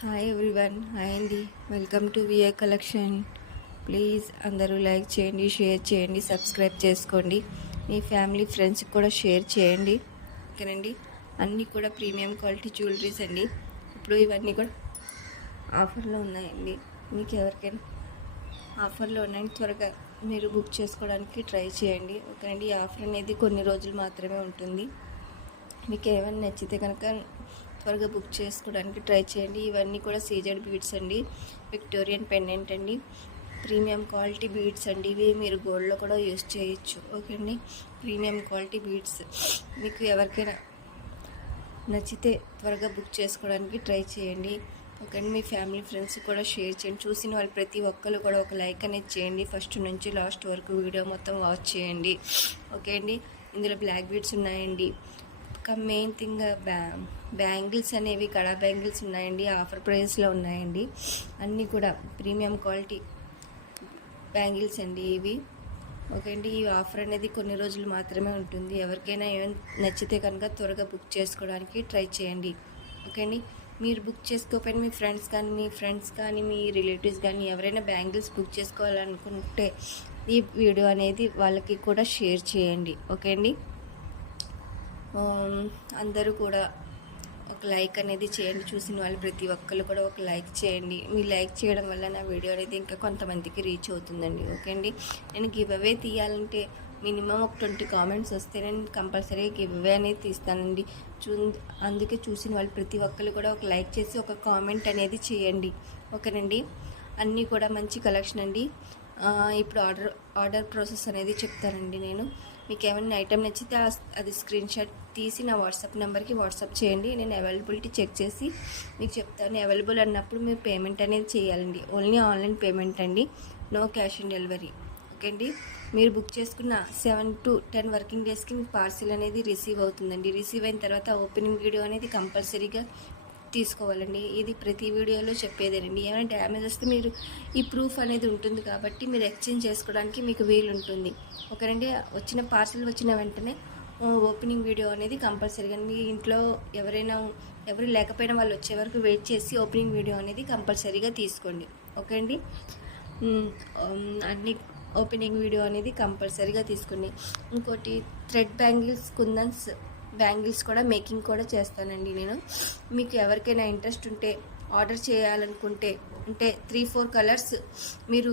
Hi everyone, hi అండి. Welcome to VA collection. Please అందరూ like చేయండి, షేర్ చేయండి, సబ్స్క్రైబ్ చేసుకోండి. మీ ఫ్యామిలీ ఫ్రెండ్స్కి కూడా షేర్ చేయండి. ఓకేనండి. అన్నీ కూడా ప్రీమియం క్వాలిటీ జ్యువెలరీస్ అండి. ఇప్పుడు ఇవన్నీ కూడా ఆఫర్లో ఉన్నాయండి. మీకు ఎవరికైనా ఆఫర్లో ఉన్నాయని త్వరగా మీరు బుక్ చేసుకోవడానికి ట్రై చేయండి. ఓకేనండి. ఈ ఆఫర్ అనేది కొన్ని రోజులు మాత్రమే ఉంటుంది. మీకు ఏమైనా నచ్చితే కనుక త్వరగా బుక్ చేసుకోవడానికి ట్రై చేయండి. ఇవన్నీ కూడా సీజెడ్ బీడ్స్ అండి, విక్టోరియన్ పెండెంట్ అండి, ప్రీమియం క్వాలిటీ బీడ్స్ అండి. ఇవి మీరు గోల్డ్లో కూడా యూస్ చేయొచ్చు. ఓకే అండి. ప్రీమియం క్వాలిటీ బీడ్స్ మీకు ఎవరికైనా నచ్చితే త్వరగా బుక్ చేసుకోవడానికి ట్రై చేయండి. ఓకే అండి. మీ ఫ్యామిలీ ఫ్రెండ్స్ కూడా షేర్ చేయండి. చూసిన వాళ్ళు ప్రతి ఒక్కరు కూడా ఒక లైక్ అనేది చేయండి. ఫస్ట్ నుంచి లాస్ట్ వరకు వీడియో మొత్తం వాచ్ చేయండి. ఓకే అండి. ఇందులో బ్లాక్ బీడ్స్ ఉన్నాయండి. మెయిన్ థింగ్ బ్యాంగిల్స్ అనేవి కడా బ్యాంగిల్స్ ఉన్నాయండి. ఆఫర్ ప్రైస్లో ఉన్నాయండి. అన్నీ కూడా ప్రీమియం క్వాలిటీ బ్యాంగిల్స్ అండి ఇవి. ఓకే అండి. ఈ ఆఫర్ అనేది కొన్ని రోజులు మాత్రమే ఉంటుంది. ఎవరికైనా ఏమైనా నచ్చితే కనుక త్వరగా బుక్ చేసుకోవడానికి ట్రై చేయండి. ఓకే అండి. మీరు బుక్ చేసుకోకపోయినా మీ ఫ్రెండ్స్ కానీ మీ రిలేటివ్స్ కానీ ఎవరైనా బ్యాంగిల్స్ బుక్ చేసుకోవాలనుకుంటే ఈ వీడియో అనేది వాళ్ళకి కూడా షేర్ చేయండి. ఓకే అండి. అందరూ కూడా ఒక లైక్ అనేది చేయండి. చూసిన వాళ్ళు ప్రతి ఒక్కరు కూడా ఒక లైక్ చేయండి. మీ లైక్ చేయడం వల్ల నా వీడియో అనేది ఇంకా కొంతమందికి రీచ్ అవుతుందండి. ఓకే అండి. నేను గివ్ అవే తీయాలంటే మినిమం ఒక 20 కామెంట్స్ వస్తే నేను కంపల్సరీ గివ్ అవే అనేది తీస్తానండి. అందుకే చూసిన వాళ్ళు ప్రతి ఒక్కరు కూడా ఒక లైక్ చేసి ఒక కామెంట్ అనేది చేయండి. ఓకేనండి. అన్నీ కూడా మంచి కలెక్షన్ అండి. ఇప్పుడు ఆర్డర్ ప్రాసెస్ అనేది చెప్తానండి నేను. మీకు ఏమైనా ఐటెం నచ్చితే అది స్క్రీన్ షాట్ తీసి నా వాట్సాప్ నెంబర్కి వాట్సాప్ చేయండి. నేను అవైలబిలిటీ చెక్ చేసి మీకు చెప్తాను. అవైలబుల్ అన్నప్పుడు మీరు పేమెంట్ అనేది చేయాలండి. ఓన్లీ ఆన్లైన్ పేమెంట్ అండి, no cash on delivery. Okay అండి. మీరు బుక్ చేసుకున్న 7 to 10 వర్కింగ్ డేస్కి మీకు పార్సిల్ అనేది రిసీవ్ అవుతుందండి. రిసీవ్ అయిన తర్వాత ఓపెనింగ్ వీడియో అనేది కంపల్సరీగా తీసుకోవాలండి. ఇది ప్రతి వీడియోలో చెప్పేదేనండి. ఏమైనా డ్యామేజ్ వస్తే మీరు ఈ ప్రూఫ్ అనేది ఉంటుంది కాబట్టి మీరు ఎక్స్చేంజ్ చేసుకోవడానికి మీకు వీలు ఉంటుంది. ఓకేనండి. పార్సిల్ వచ్చిన వెంటనే ఓపెనింగ్ వీడియో అనేది కంపల్సరీగా మీ ఇంట్లో ఎవరు లేకపోయినా వాళ్ళు వచ్చే వరకు వెయిట్ చేసి ఓపెనింగ్ వీడియో అనేది కంపల్సరీగా తీసుకోండి. ఓకే అండి. అన్ని ఓపెనింగ్ వీడియో అనేది కంపల్సరీగా తీసుకోండి. ఇంకోటి థ్రెడ్ బ్యాంగిల్స్, కుందన్స్ బ్యాంగిల్స్ కూడా మేకింగ్ కూడా చేస్తానండి నేను. మీకు ఎవరికైనా ఇంట్రెస్ట్ ఉంటే ఆర్డర్ చేయాలనుకుంటే 3-4 కలర్స్ మీరు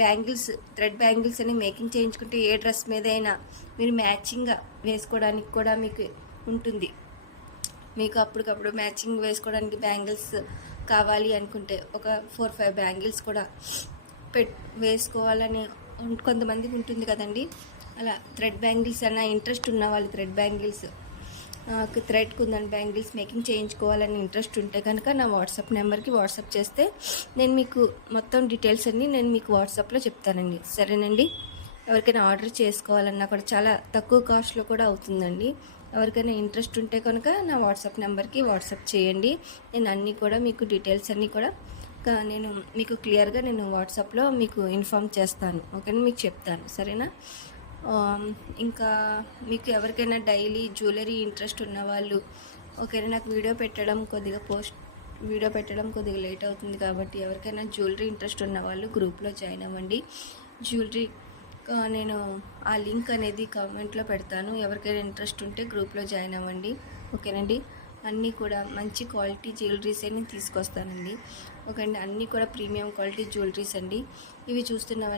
బ్యాంగిల్స్, థ్రెడ్ బ్యాంగిల్స్ అని మేకింగ్ చేయించుకుంటే ఏ డ్రెస్ మీదైనా మీరు మ్యాచింగ్గా వేసుకోవడానికి కూడా మీకు ఉంటుంది. మీకు అప్పటికప్పుడు మ్యాచింగ్ వేసుకోవడానికి బ్యాంగిల్స్ కావాలి అనుకుంటే ఒక 4-5 బ్యాంగిల్స్ కూడా వేసుకోవాలని కొంతమందికి ఉంటుంది కదండి. అలా థ్రెడ్ బ్యాంగిల్స్ అన్న ఇంట్రెస్ట్ ఉన్న వాళ్ళు థ్రెడ్ కుందన్ బ్యాంగిల్స్ మేకింగ్ చేయించుకోవాలని ఇంట్రెస్ట్ ఉంటే కనుక నా వాట్సాప్ నెంబర్కి వాట్సాప్ చేస్తే నేను మీకు మొత్తం డీటెయిల్స్ అన్నీ నేను మీకు వాట్సాప్లో చెప్తానండి. సరేనండి. ఎవరికైనా ఆర్డర్ చేసుకోవాలన్నా కూడా చాలా తక్కువ కాస్ట్లో కూడా అవుతుందండి. ఎవరికైనా ఇంట్రెస్ట్ ఉంటే కనుక నా వాట్సాప్ నెంబర్కి వాట్సాప్ చేయండి. నేను అన్నీ కూడా మీకు డీటెయిల్స్ అన్నీ కూడా నేను మీకు క్లియర్గా నేను వాట్సాప్లో మీకు ఇన్ఫామ్ చేస్తాను. ఓకేనా, మీకు చెప్తాను. సరేనా. ఇంకా మీకు ఎవరికైనా డైలీ జ్యువెలరీ ఇంట్రెస్ట్ ఉన్నవాళ్ళు ఓకేనా, నాకు వీడియో పెట్టడం కొద్దిగా లేట్ అవుతుంది కాబట్టి ఎవరికైనా జ్యువెలరీ ఇంట్రెస్ట్ ఉన్నవాళ్ళు గ్రూప్లో జాయిన్ అవ్వండి. జ్యువెలరీ నేను ఆ లింక్ అనేది కామెంట్లో పెడతాను. ఎవరికైనా ఇంట్రెస్ట్ ఉంటే గ్రూప్లో జాయిన్ అవ్వండి. ఓకేనండి. అన్నీ కూడా మంచి క్వాలిటీ జ్యువెలరీస్ అని తీసుకొస్తానండి. ఓకే అండి. అన్నీ కూడా ప్రీమియం క్వాలిటీ జ్యువెలరీస్ అండి. ఇవి చూస్తున్నవన్నీ